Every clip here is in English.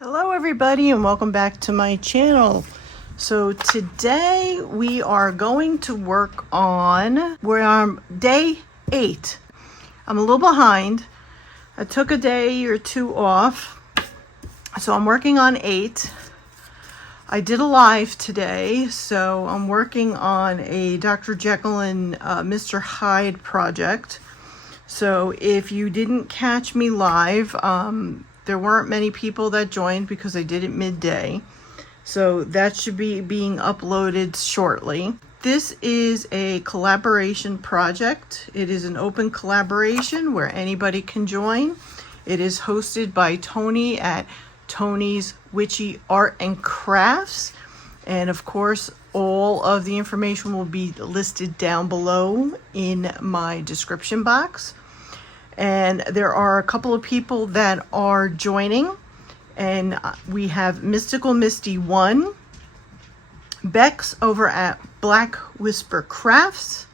Hello everybody and welcome back to my channel. So today we are going to work on, we're on day 8. I'm a little behind. I took a day or two off. So I'm working on 8. I did a live today, so I'm working on a Dr. Jekyll and Mr. Hyde project. So if you didn't catch me live, there weren't many people that joined because I did it midday. So that should be being uploaded shortly. This is a collaboration project. It is an open collaboration where anybody can join. It is hosted by Tony at Tony's Witchy Art and Crafts. And of course, all of the information will be listed down below in my description box. And there are a couple of people that are joining, and we have Mystical Misty 1, Bex over at Black Whisper Crafts,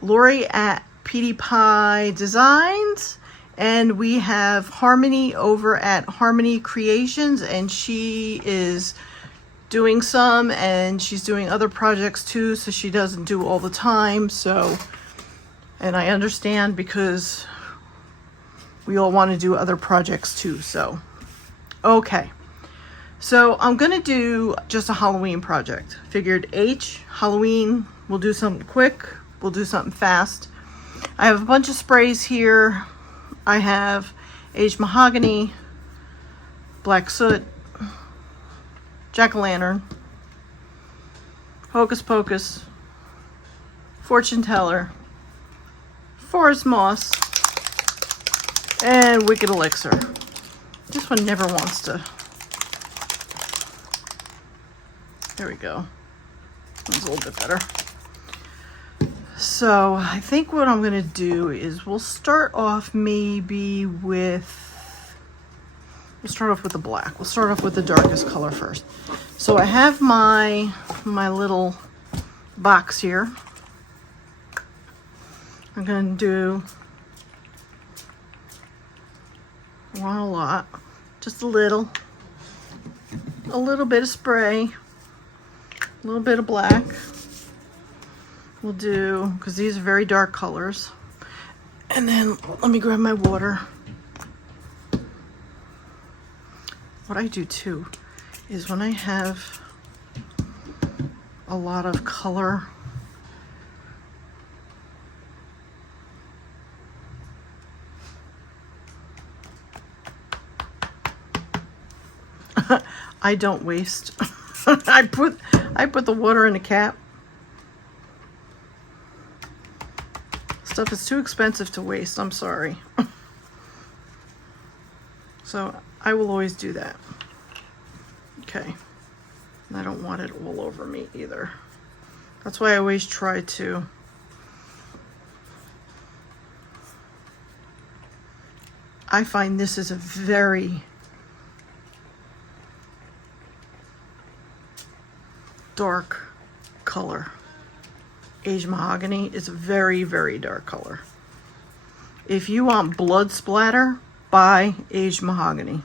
Lori at Petey Pie Designs, and we have Harmony over at Harmony Creations, and she is doing some and she's doing other projects too, so she doesn't do all the time. So, and I understand because we all want to do other projects too. So, okay. So I'm going to do just a Halloween project. Figured Halloween, we'll do something quick. We'll do something fast. I have a bunch of sprays here. I have aged mahogany, black soot, jack-o'-lantern, hocus pocus, fortune teller, forest moss, and wicked elixir. This one never wants to. There we go. That's a little bit better. So I think what I'm going to do is we'll start off maybe with, we'll start off with the black. We'll start off with the darkest color first. So I have my little box here. I'm going to do, want a lot, just a little bit of spray, a little bit of black. We'll do, because these are very dark colors. And then let me grab my water. What I do too is when I have a lot of color, I don't waste. I put the water in a cap. Stuff is too expensive to waste. I'm sorry. So I will always do that. Okay. And I don't want it all over me either. That's why I always try to I find this is a very dark color. Aged mahogany is a very, very dark color. If you want blood splatter, buy aged mahogany.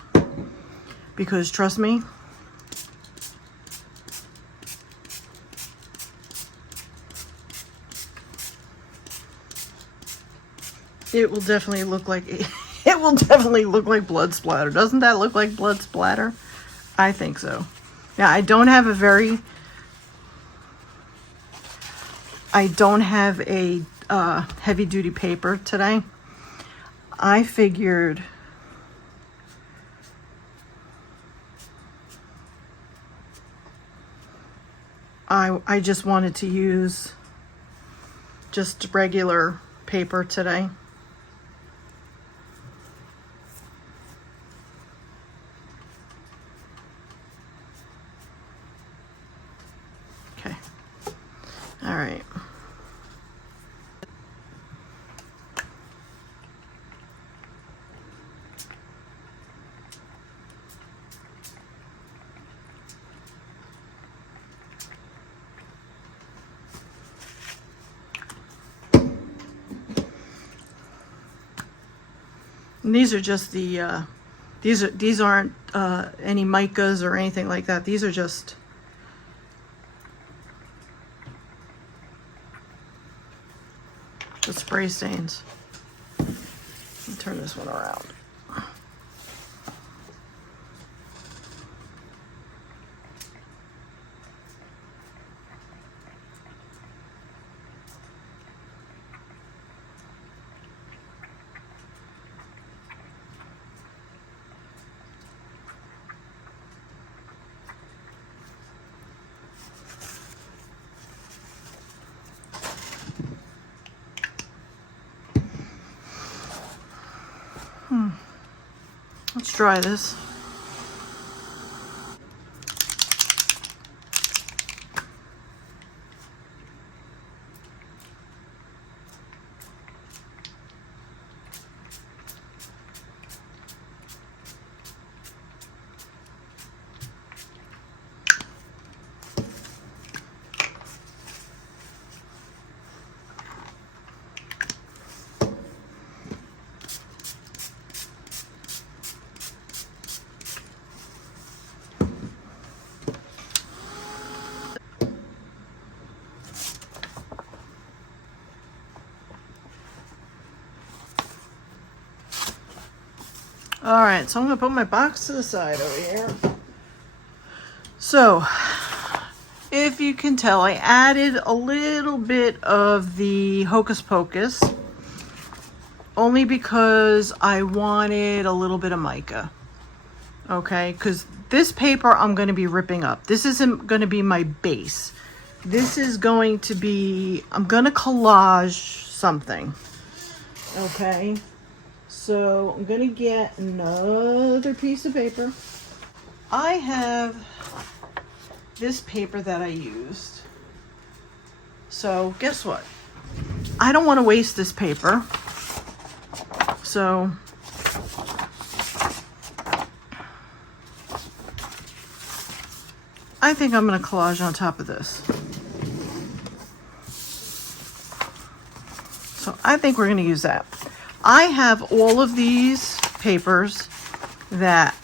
Because trust me, it will definitely look like blood splatter. Doesn't that look like blood splatter? I think so. Now I don't have a heavy duty paper today. I figured I just wanted to use just regular paper today. Okay. All right. And these are just the these aren't any micas or anything like that. These are just the spray stains. Let me turn this one around. Let's try this. All right, so I'm gonna put my box to the side over here. So, if you can tell, I added a little bit of the Hocus Pocus, only because I wanted a little bit of mica. Okay, because this paper I'm gonna be ripping up. This isn't gonna be my base. This is going to be, I'm gonna collage something. Okay. So I'm going to get another piece of paper. I have this paper that I used. So guess what? I don't want to waste this paper. So I think I'm going to collage on top of this. So I think we're going to use that. I have all of these papers that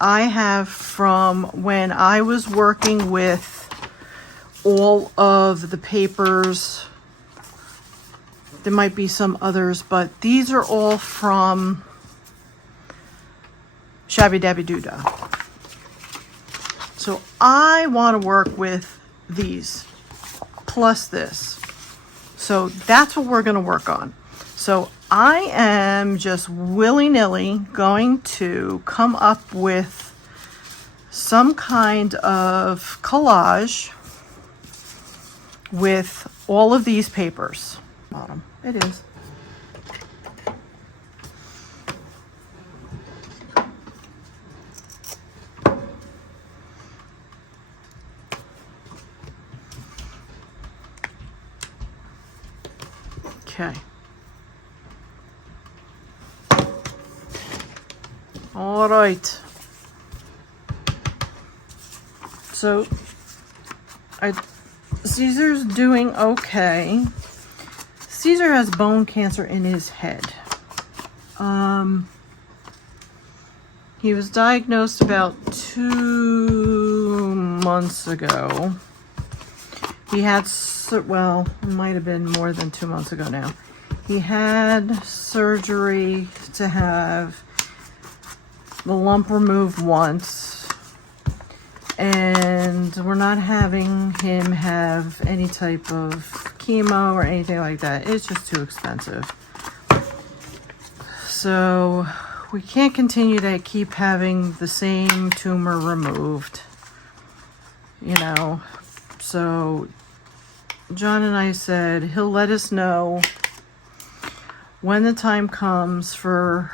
I have from when I was working with all of the papers. There might be some others, but these are all from Shabby Dabby Doodah. So I want to work with these plus this. So that's what we're going to work on. So I am just willy-nilly going to come up with some kind of collage with all of these papers. Bottom, it is. Okay. All right. So Caesar's doing okay. Caesar has bone cancer in his head. He was diagnosed about 2 months ago. He had, well, it might have been more than 2 months ago now. He had surgery to have the lump removed once, and we're not having him have any type of chemo or anything like that. It's just too expensive. So we can't continue to keep having the same tumor removed, you know. So John and I said he'll let us know when the time comes for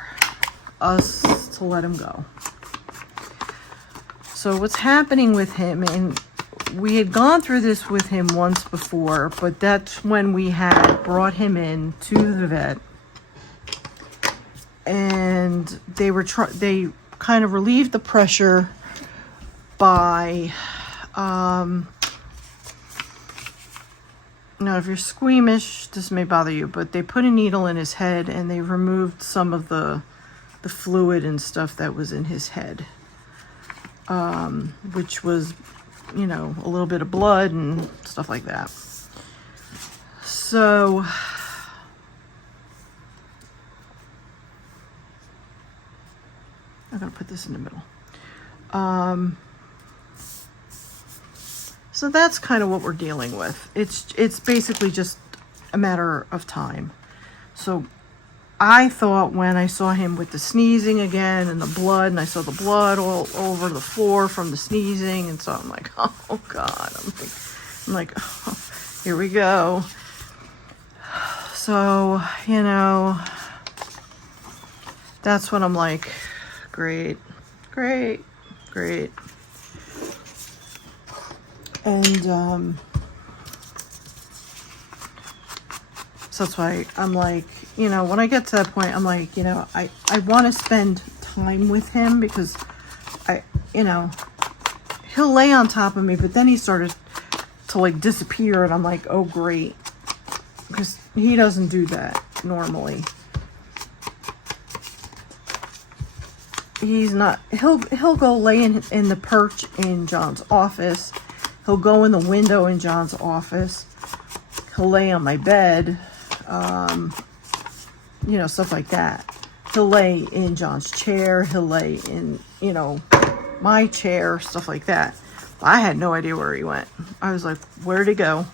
us to let him go. So what's happening with him, and we had gone through this with him once before, but that's when we had brought him in to the vet, and they kind of relieved the pressure by now, if you're squeamish, this may bother you, but they put a needle in his head and they removed some of the fluid and stuff that was in his head. which was, you know, a little bit of blood and stuff like that. So I'm gonna put this in the middle. So that's kind of what we're dealing with. It's basically just a matter of time. So I thought when I saw him with the sneezing again and the blood, and I saw the blood all over the floor from the sneezing, and so I'm like, oh God, I'm like, oh, here we go. So, you know, that's when I'm like, great. And so that's why I'm like, you know, when I get to that point, I'm like, you know, I want to spend time with him, because you know, he'll lay on top of me, but then he started to like disappear, and I'm like, oh great, because he doesn't do that normally. He's not, he'll go lay in the perch in John's office. He'll go in the window in John's office. He'll lay on my bed, you know, stuff like that. He'll lay in John's chair. He'll lay in, you know, my chair, stuff like that. I had no idea where he went. I was like, where'd he go?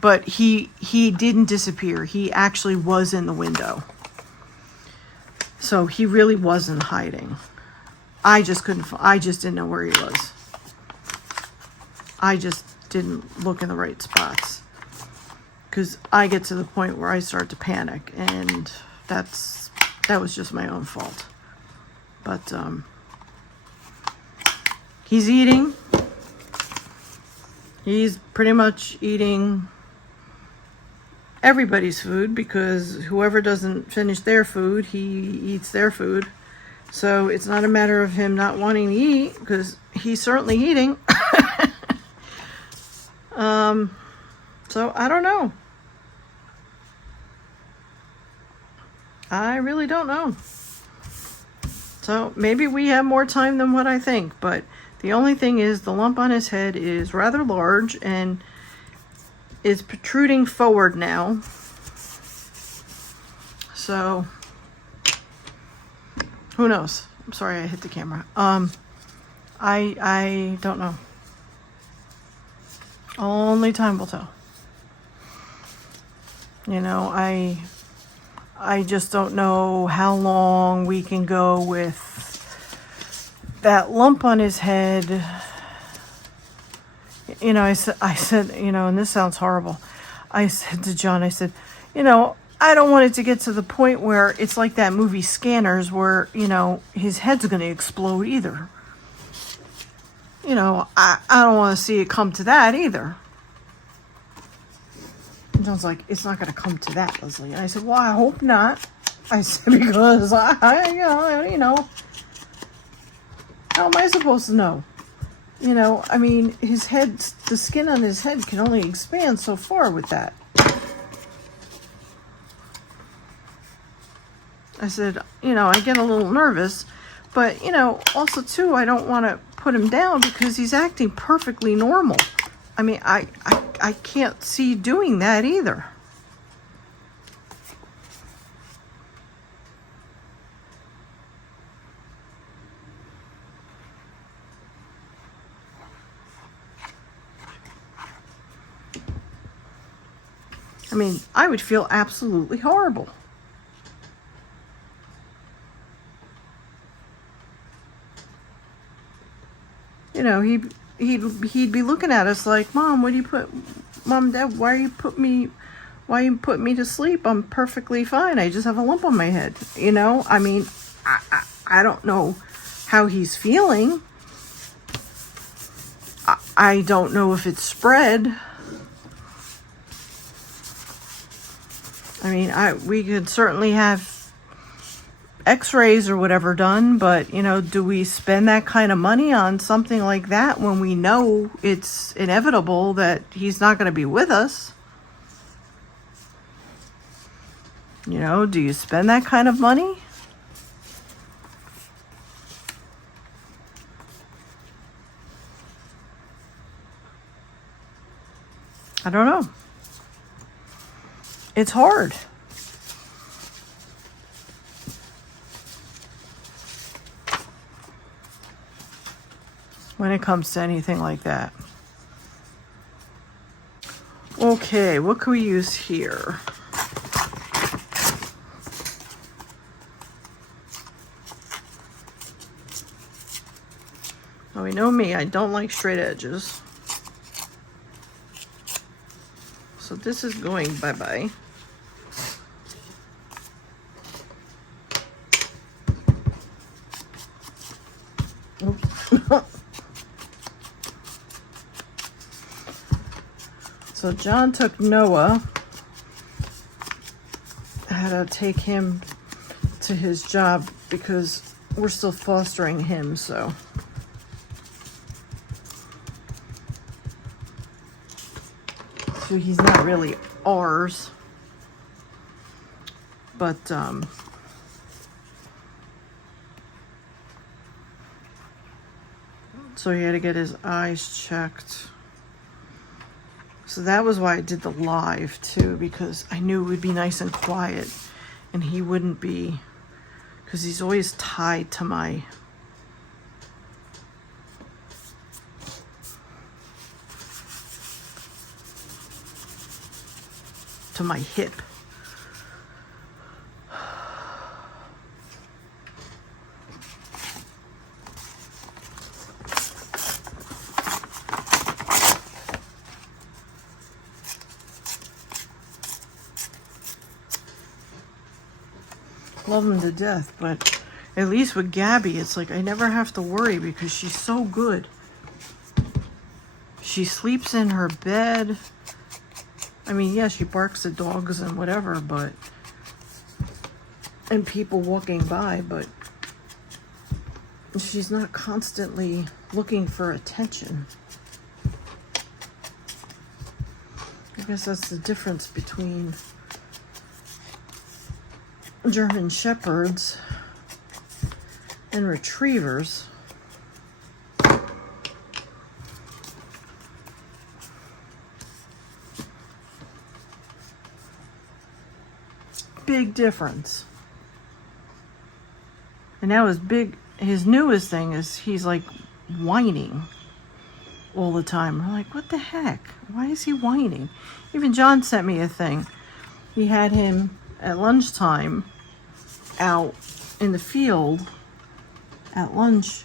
But he didn't disappear. He actually was in the window. So he really wasn't hiding. I just didn't know where he was. I just didn't look in the right spots, because I get to the point where I start to panic, and that was just my own fault. But he's eating. He's pretty much eating everybody's food, because whoever doesn't finish their food, he eats their food. So it's not a matter of him not wanting to eat, because he's certainly eating. So I don't know. I really don't know. So maybe we have more time than what I think, but the only thing is the lump on his head is rather large and is protruding forward now. So who knows? I'm sorry I hit the camera. I don't know. Only time will tell. You know, I just don't know how long we can go with that lump on his head. You know, I said, you know, and this sounds horrible. I said to John, I said, you know, I don't want it to get to the point where it's like that movie Scanners, where, you know, his head's going to explode either. You know, I don't want to see it come to that either. And John's like, it's not going to come to that, Leslie. And I said, well, I hope not. I said, because you know, how am I supposed to know? You know, I mean, his head, the skin on his head can only expand so far with that. I said, you know, I get a little nervous, but, you know, also too, I don't want to put him down because he's acting perfectly normal. I mean, I can't see doing that either. I mean, I would feel absolutely horrible. You know, he'd be looking at us like, Mom, Dad, why you put me to sleep? I'm perfectly fine. I just have a lump on my head. You know, I mean, I don't know how he's feeling. I don't know if it's spread. I mean, we could certainly have x-rays or whatever done, but, you know, do we spend that kind of money on something like that when we know it's inevitable that he's not going to be with us? You know, do you spend that kind of money? I don't know. It's hard. When it comes to anything like that. Okay, what can we use here? Well, you know me, I don't like straight edges. So this is going bye-bye. Oops. So John took Noah. I had to take him to his job because we're still fostering him, so. So he's not really ours. But, so he had to get his eyes checked. So that was why I did the live too, because I knew it would be nice and quiet and he wouldn't be, because he's always tied to my hip. Love him to death, but at least with Gabby, it's like I never have to worry because she's so good. She sleeps in her bed. I mean, yeah, she barks at dogs and whatever, but, and people walking by, but she's not constantly looking for attention. I guess that's the difference between German Shepherds and Retrievers. Big difference. And now his newest thing is he's like whining all the time. I'm like, what the heck? Why is he whining? Even John sent me a thing. He had him at lunchtime out in the field at lunch.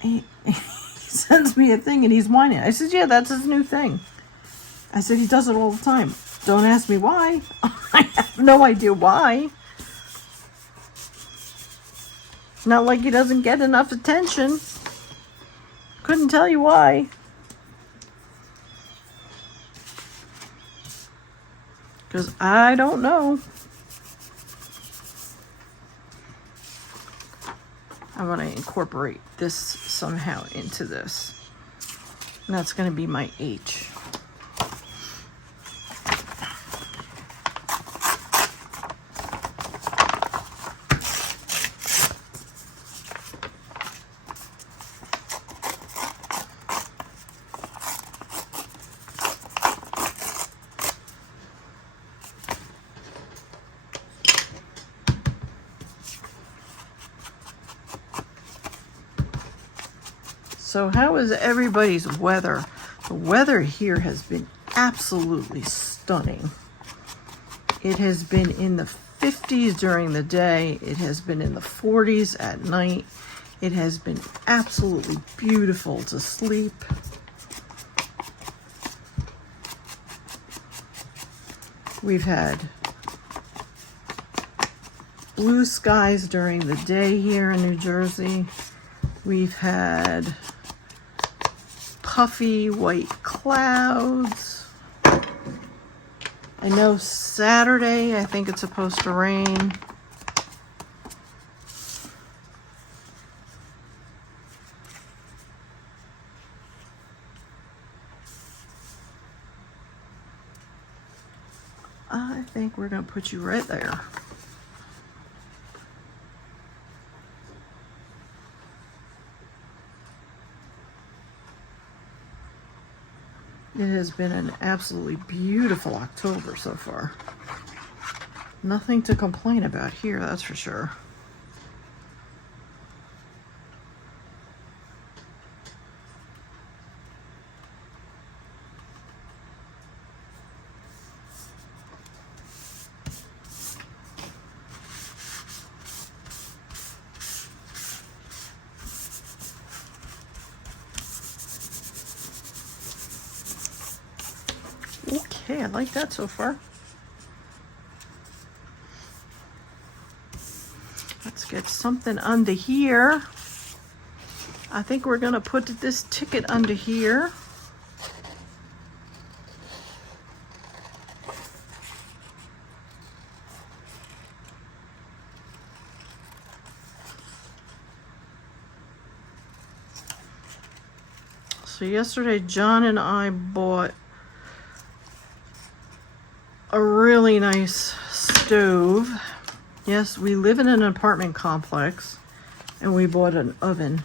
He sends me a thing and he's whining. I said, yeah, that's his new thing. I said, he does it all the time. Don't ask me why. I have no idea why. Not like he doesn't get enough attention. Couldn't tell you why. Because I don't know. I want to incorporate this somehow into this. And that's going to be my H. So how is everybody's weather? The weather here has been absolutely stunning. It has been in the 50s during the day. It has been in the 40s at night. It has been absolutely beautiful to sleep. We've had blue skies during the day here in New Jersey. We've had puffy white clouds. I know Saturday, I think it's supposed to rain. I think we're going to put you right there. It has been an absolutely beautiful October so far. Nothing to complain about here, that's for sure. Okay, I like that so far. Let's get something under here. I think we're gonna put this ticket under here. So yesterday, John and I bought a really nice stove. Yes, we live in an apartment complex, and we bought an oven.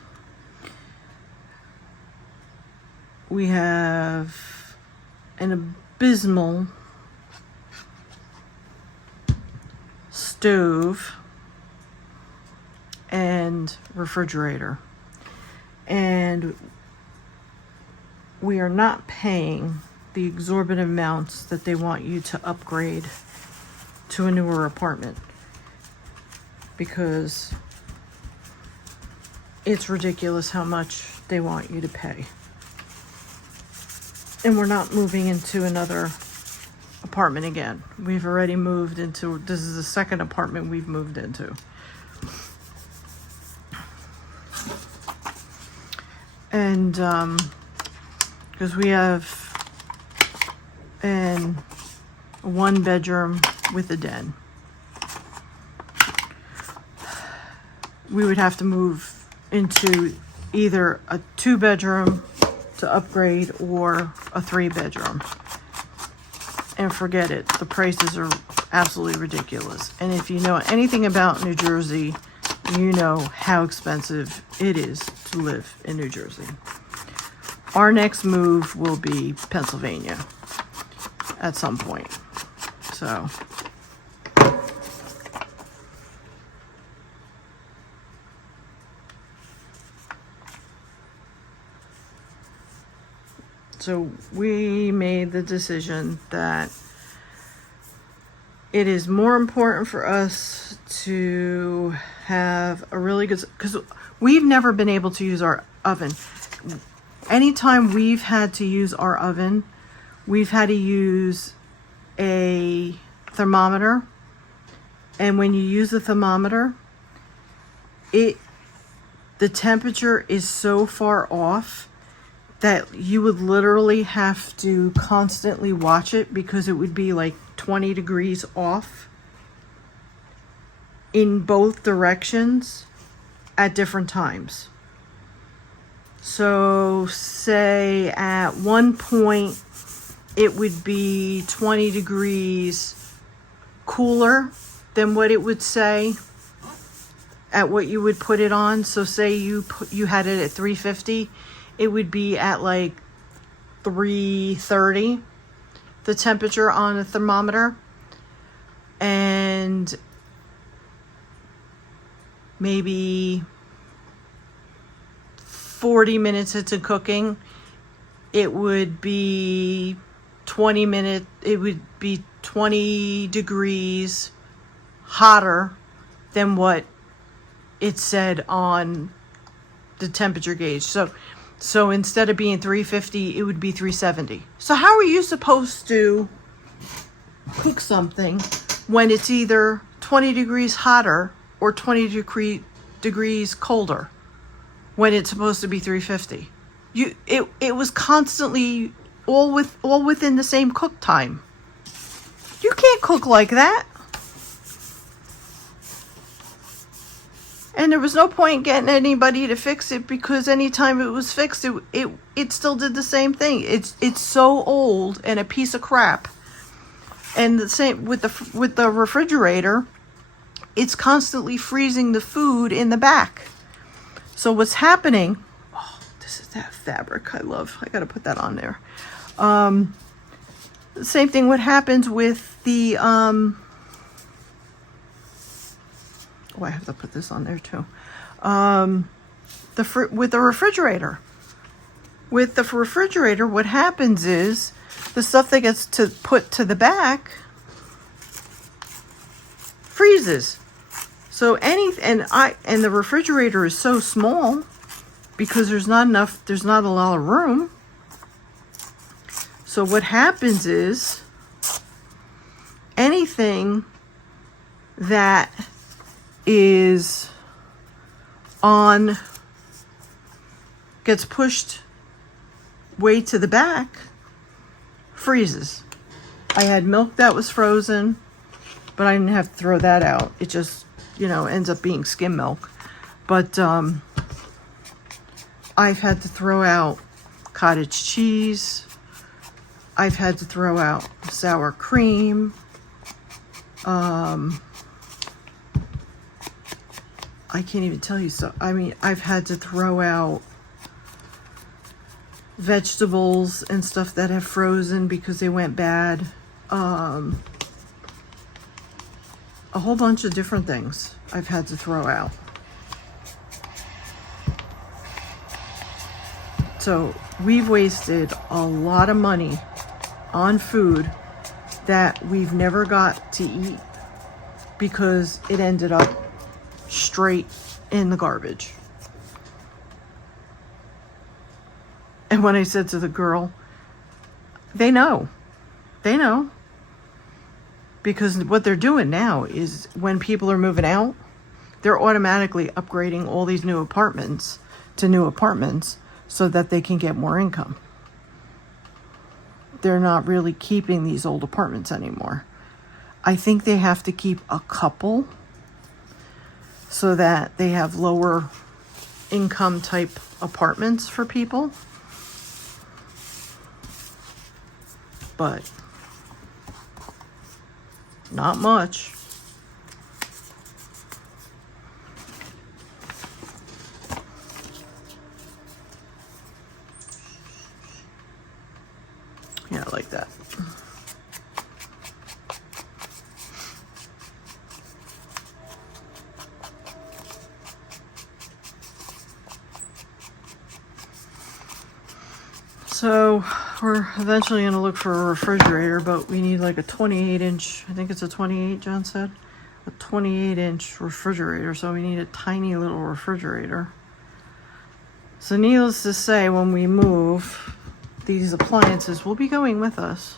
We have an abysmal stove and refrigerator, and we are not paying the exorbitant amounts that they want you to upgrade to a newer apartment, because it's ridiculous how much they want you to pay. And we're not moving into another apartment again. We've already moved into, this is the second apartment we've moved into. And because we have a 1-bedroom with a den. We would have to move into either a 2-bedroom to upgrade or a 3-bedroom. And forget it, the prices are absolutely ridiculous. And if you know anything about New Jersey, you know how expensive it is to live in New Jersey. Our next move will be Pennsylvania at some point. So we made the decision that it is more important for us to have a really good, because we've never been able to use our oven. Anytime we've had to use our oven, we've had to use a thermometer. And when you use the thermometer, the temperature is so far off that you would literally have to constantly watch it, because it would be like 20 degrees off in both directions at different times. So say at one point it would be 20 degrees cooler than what it would say at what you would put it on. So say you had it at 350, it would be at like 330, the temperature on a thermometer. And maybe 40 minutes into cooking, it would be 20 degrees hotter than what it said on the temperature gauge. So instead of being 350, it would be 370. So how are you supposed to cook something when it's either 20 degrees hotter or 20 degrees colder when it's supposed to be 350? It was constantly all within the same cook time. You can't cook like that. And there was no point getting anybody to fix it, because anytime it was fixed, it still did the same thing. It's so old and a piece of crap. And the same with the refrigerator, it's constantly freezing the food in the back. So what's happening? Oh, this is that fabric I love. I got to put that on there. The same thing what happens with the oh, I have to put this on there too. With the refrigerator. With the refrigerator, what happens is the stuff that gets put to the back freezes. So and the refrigerator is so small because there's not a lot of room. So what happens is anything that is gets pushed way to the back freezes. I had milk that was frozen, but I didn't have to throw that out. It just, ends up being skim milk. But I've had to throw out cottage cheese. I've had to throw out sour cream. I can't even tell you I've had to throw out vegetables and stuff that have frozen because they went bad. A whole bunch of different things I've had to throw out. So we've wasted a lot of money on food that we've never got to eat because it ended up straight in the garbage. And when I said to the girl, they know. Because what they're doing now is when people are moving out, they're automatically upgrading all these new apartments to new apartments so that they can get more income. They're not really keeping these old apartments anymore. I think they have to keep a couple so that they have lower income type apartments for people. But not much. Yeah, like that. So we're eventually going to look for a refrigerator, but we need like a 28-inch, I think it's a 28, John said, a 28-inch refrigerator. So we need a tiny little refrigerator. So needless to say, when we move, these appliances will be going with us.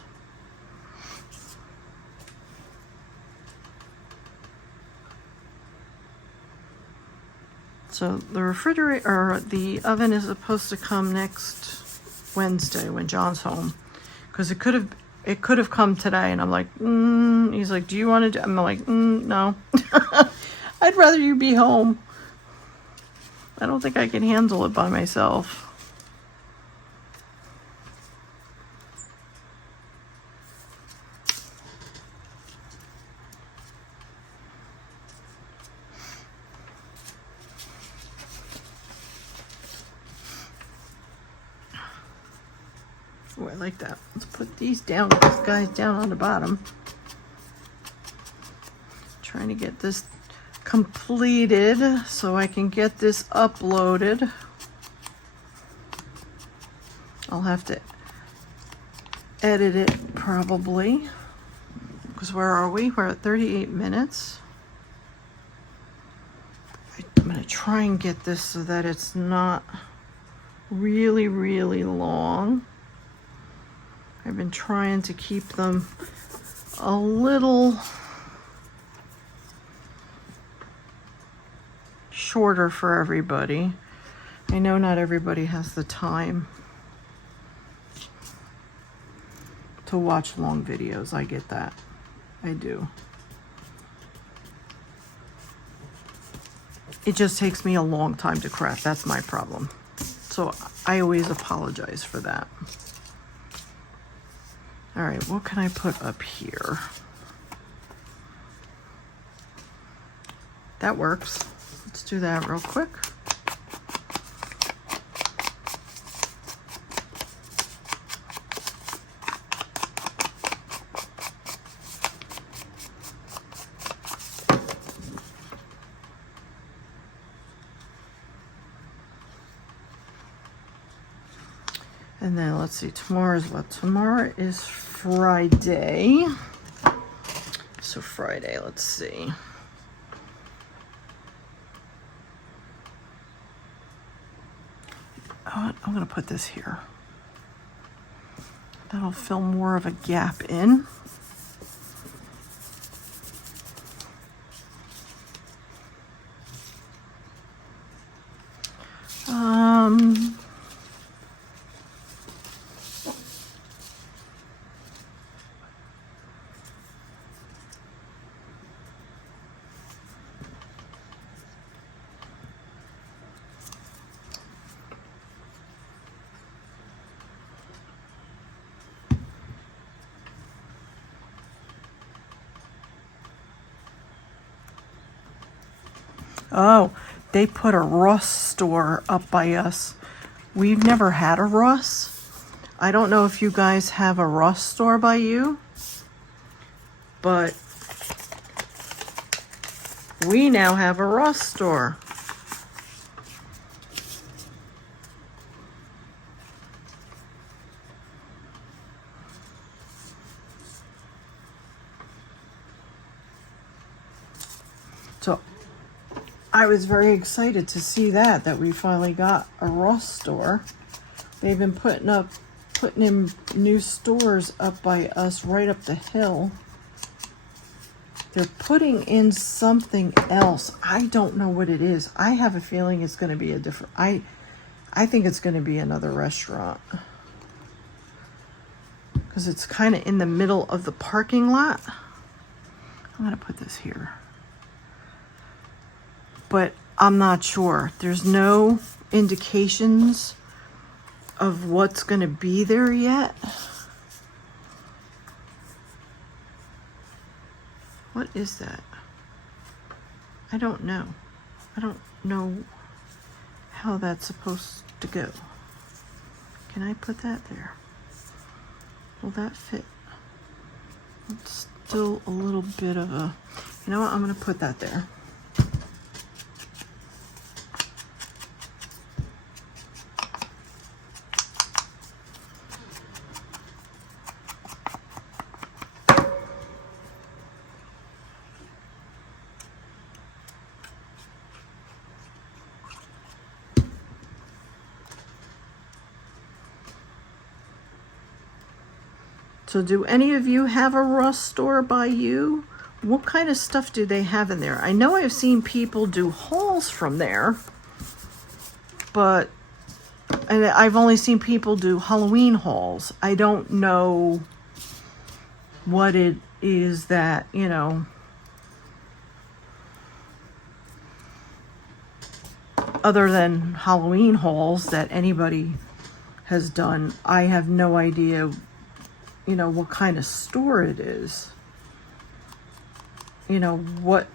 So the refrigerator, or the oven is supposed to come next Wednesday when John's home, because it could have come today, and I'm like, he's like, do you want to do? I'm like, no. I'd rather you be home. I don't think I can handle it by myself. Oh, I like that. Let's put these guys down on the bottom. Trying to get this completed so I can get this uploaded. I'll have to edit it probably, because where are we? We're at 38 minutes. I'm going to try and get this so that it's not really, really long. I've been trying to keep them a little shorter for everybody. I know not everybody has the time to watch long videos. I get that. I do. It just takes me a long time to craft. That's my problem. So I always apologize for that. All right, what can I put up here? That works. Let's do that real quick. And then let's see, tomorrow is what? Tomorrow is Friday. So Friday, let's see. Oh, I'm gonna put this here. That'll fill more of a gap in. Oh, they put a Ross store up by us. We've never had a Ross. I don't know if you guys have a Ross store by you, but we now have a Ross store. So I was very excited to see that we finally got a Ross store. They've been putting in new stores up by us right up the hill. They're putting in something else. I don't know what it is. I have a feeling it's going to be a different, I think it's going to be another restaurant. Because it's kind of in the middle of the parking lot. I'm going to put this here. But I'm not sure. There's no indications of what's going to be there yet. What is that? I don't know. I don't know how that's supposed to go. Can I put that there? Will that fit? It's still a little bit of a... You know what? I'm going to put that there. So do any of you have a Ross store by you? What kind of stuff do they have in there? I know I've seen people do hauls from there, but I've only seen people do Halloween hauls. I don't know what it is that, you know, other than Halloween hauls that anybody has done. I have no idea, you know, what kind of store it is. You know, what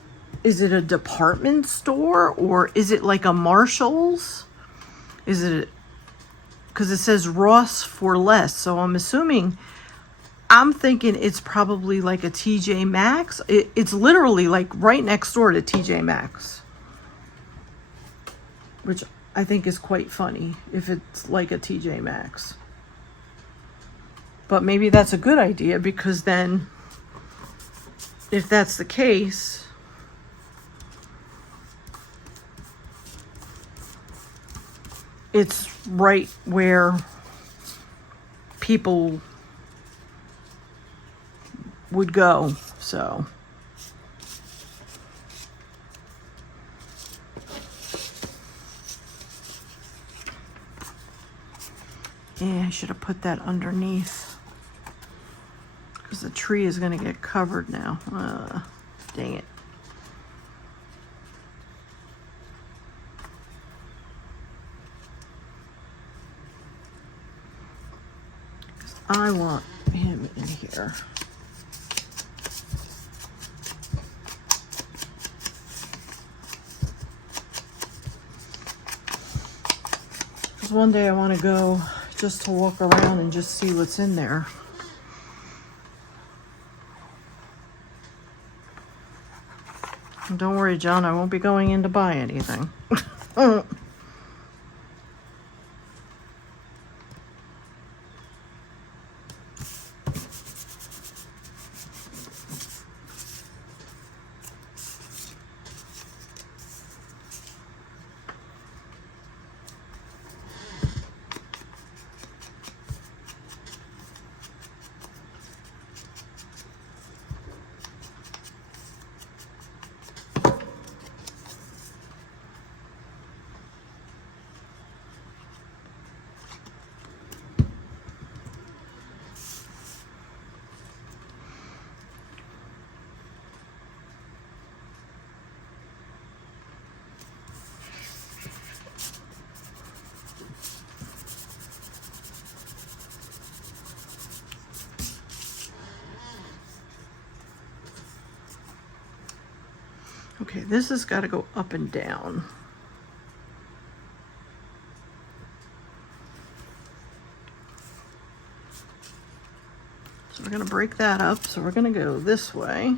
is it, a department store, or is it like a Marshall's? Is it, because it says Ross for less, so I'm assuming, I'm thinking it's probably like a TJ Maxx. It's literally like right next door to TJ Maxx, which I think is quite funny if it's like a TJ Maxx. But maybe that's a good idea, because then if that's the case, it's right where people would go. So yeah, I should have put that underneath, because the tree is going to get covered now. Dang it. I want him in here. Because one day I want to go just to walk around and just see what's in there. And don't worry, John, I won't be going in to buy anything. Okay, this has got to go up and down. So we're going to break that up. So we're going to go this way.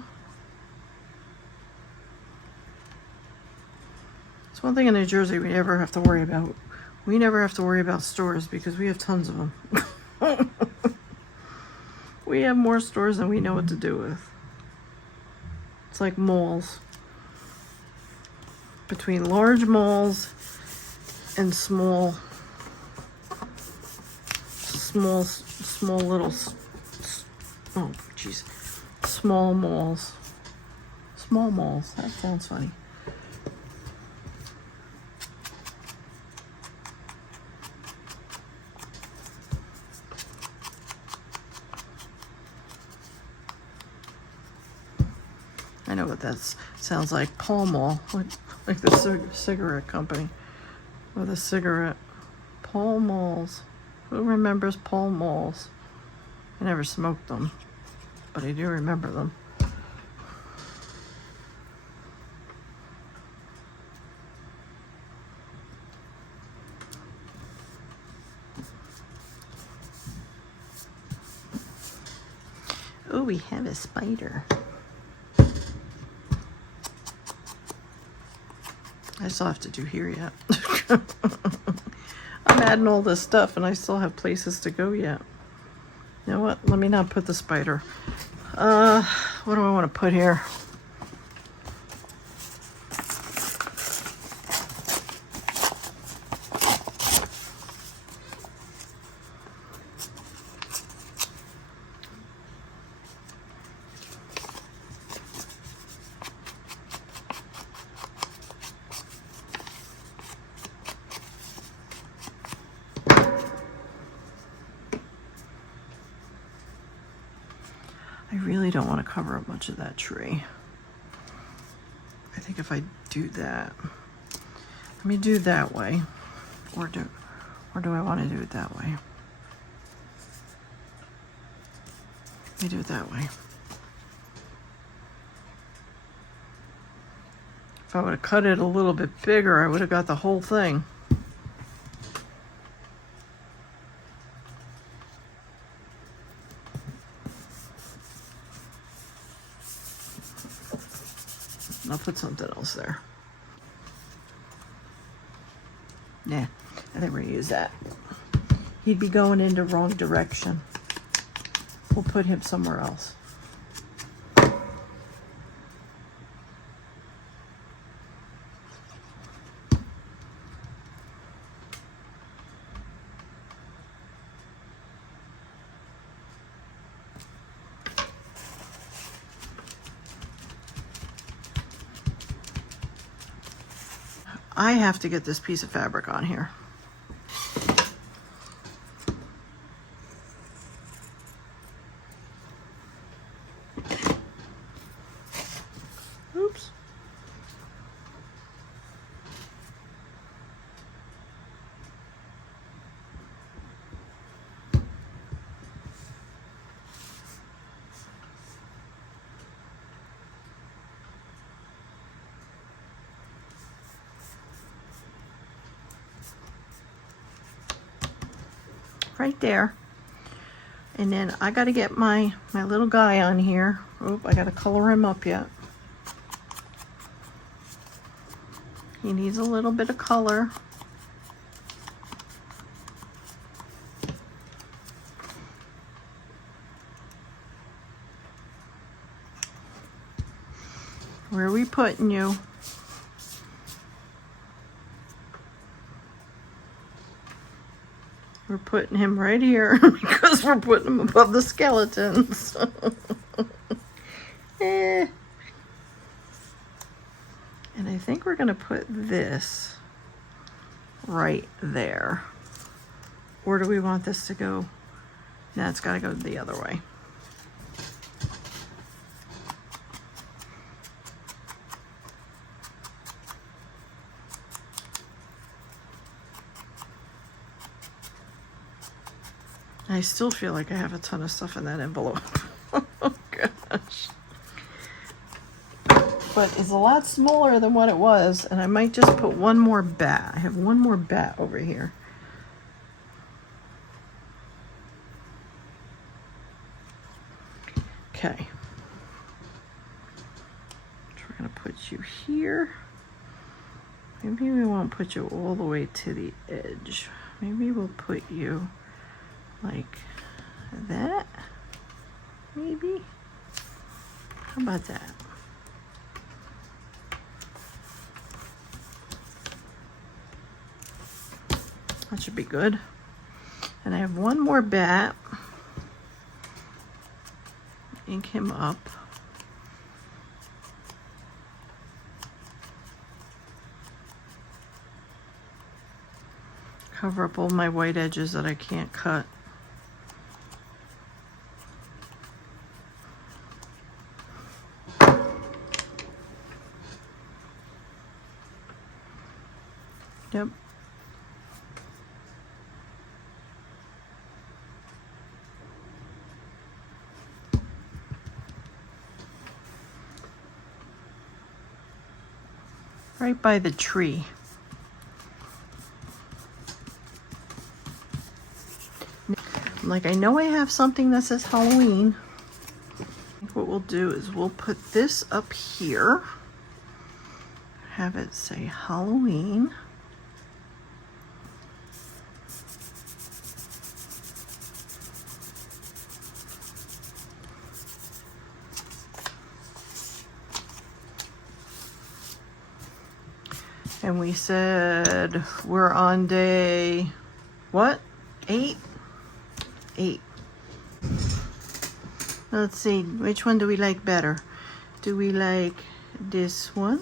It's one thing in New Jersey we never have to worry about. We never have to worry about stores because we have tons of them. We have more stores than we know what to do with. It's like malls. Between large malls and small little, oh jeez, small malls. Small malls, that sounds funny. I know what that sounds like. Pall Mall, like the cigarette company, or the cigarette. Pall Malls. Who remembers Pall Malls? I never smoked them, but I do remember them. Oh, we have a spider. I still have to do here yet. I'm adding all this stuff and I still have places to go yet. You know what? Let me not put the spider. What do I want to put here? I really don't want to cover up much of that tree. I think if I do that, let me do it that way, or do I want to do it that way? Let me do it that way. If I would have cut it a little bit bigger, I would have got the whole thing. I'll put something else there. Yeah, I think we're gonna use that. He'd be going in the wrong direction. We'll put him somewhere else. I have to get this piece of fabric on here. Oops. Right there. And then I got to get my little guy on here. Oop, I got to color him up yet. He needs a little bit of color. Where are we putting you? We're putting him right here because we're putting him above the skeletons. And I think we're going to put this right there. Or do we want this to go? No, it's got to go the other way. I still feel like I have a ton of stuff in that envelope. Oh gosh. but it's a lot smaller than what it was, and I might just put one more bat. I have one more bat over here. Okay. We're gonna put you here. Maybe we won't put you all the way to the edge. Maybe we'll put you like that. Maybe. How about that? That should be good. And I have one more bat. Ink him up. Cover up all my white edges that I can't cut. Yep. Right by the tree. Like, I know I have something that says Halloween. I think what we'll do is we'll put this up here. Have it say Halloween. And we said we're on day, what? 8? 8. Let's see, which one do we like better? Do we like this one?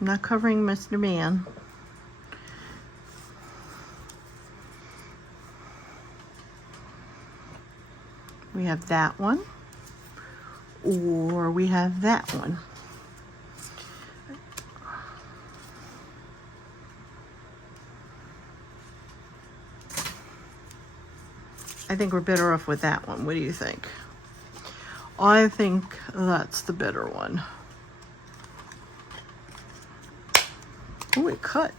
I'm not covering Mr. Man. We have that one, or we have that one. I think we're better off with that one. What do you think? I think that's the better one. Oh, it cut.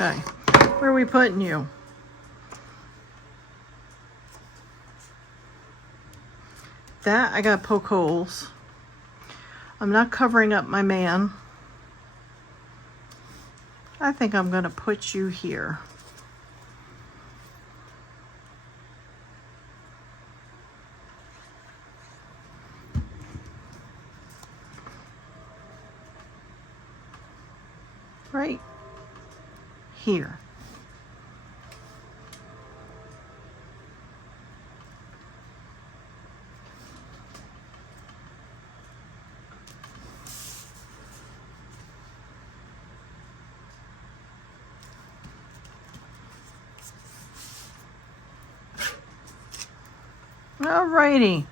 Okay, where are we putting you? That I got poke holes. I'm not covering up my man. I think I'm gonna put you here. Right here. Alrighty,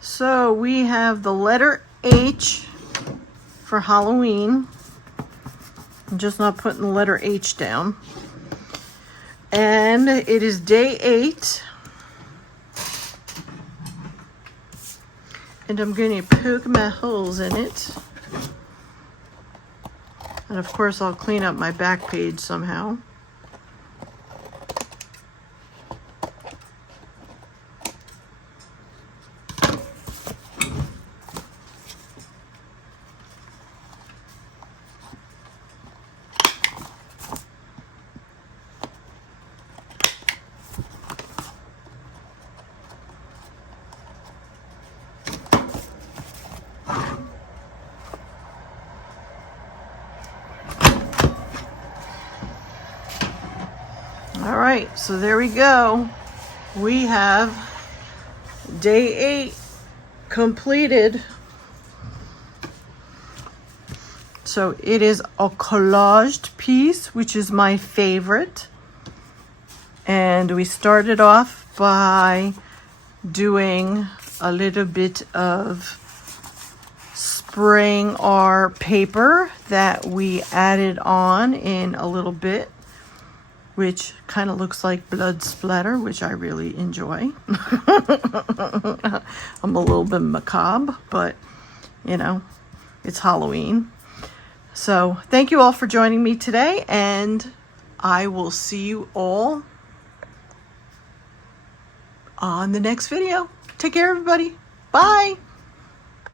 so we have the letter H for Halloween. I'm just not putting the letter H down. And it is day 8. And I'm going to poke my holes in it. And of course I'll clean up my back page somehow. All right, so there we go. We have day 8 completed. So it is a collaged piece, which is my favorite. And we started off by doing a little bit of spraying our paper that we added on in a little bit, which kind of looks like blood splatter, which I really enjoy. I'm a little bit macabre, but you know, it's Halloween. So thank you all for joining me today, and I will see you all on the next video. Take care, everybody. Bye.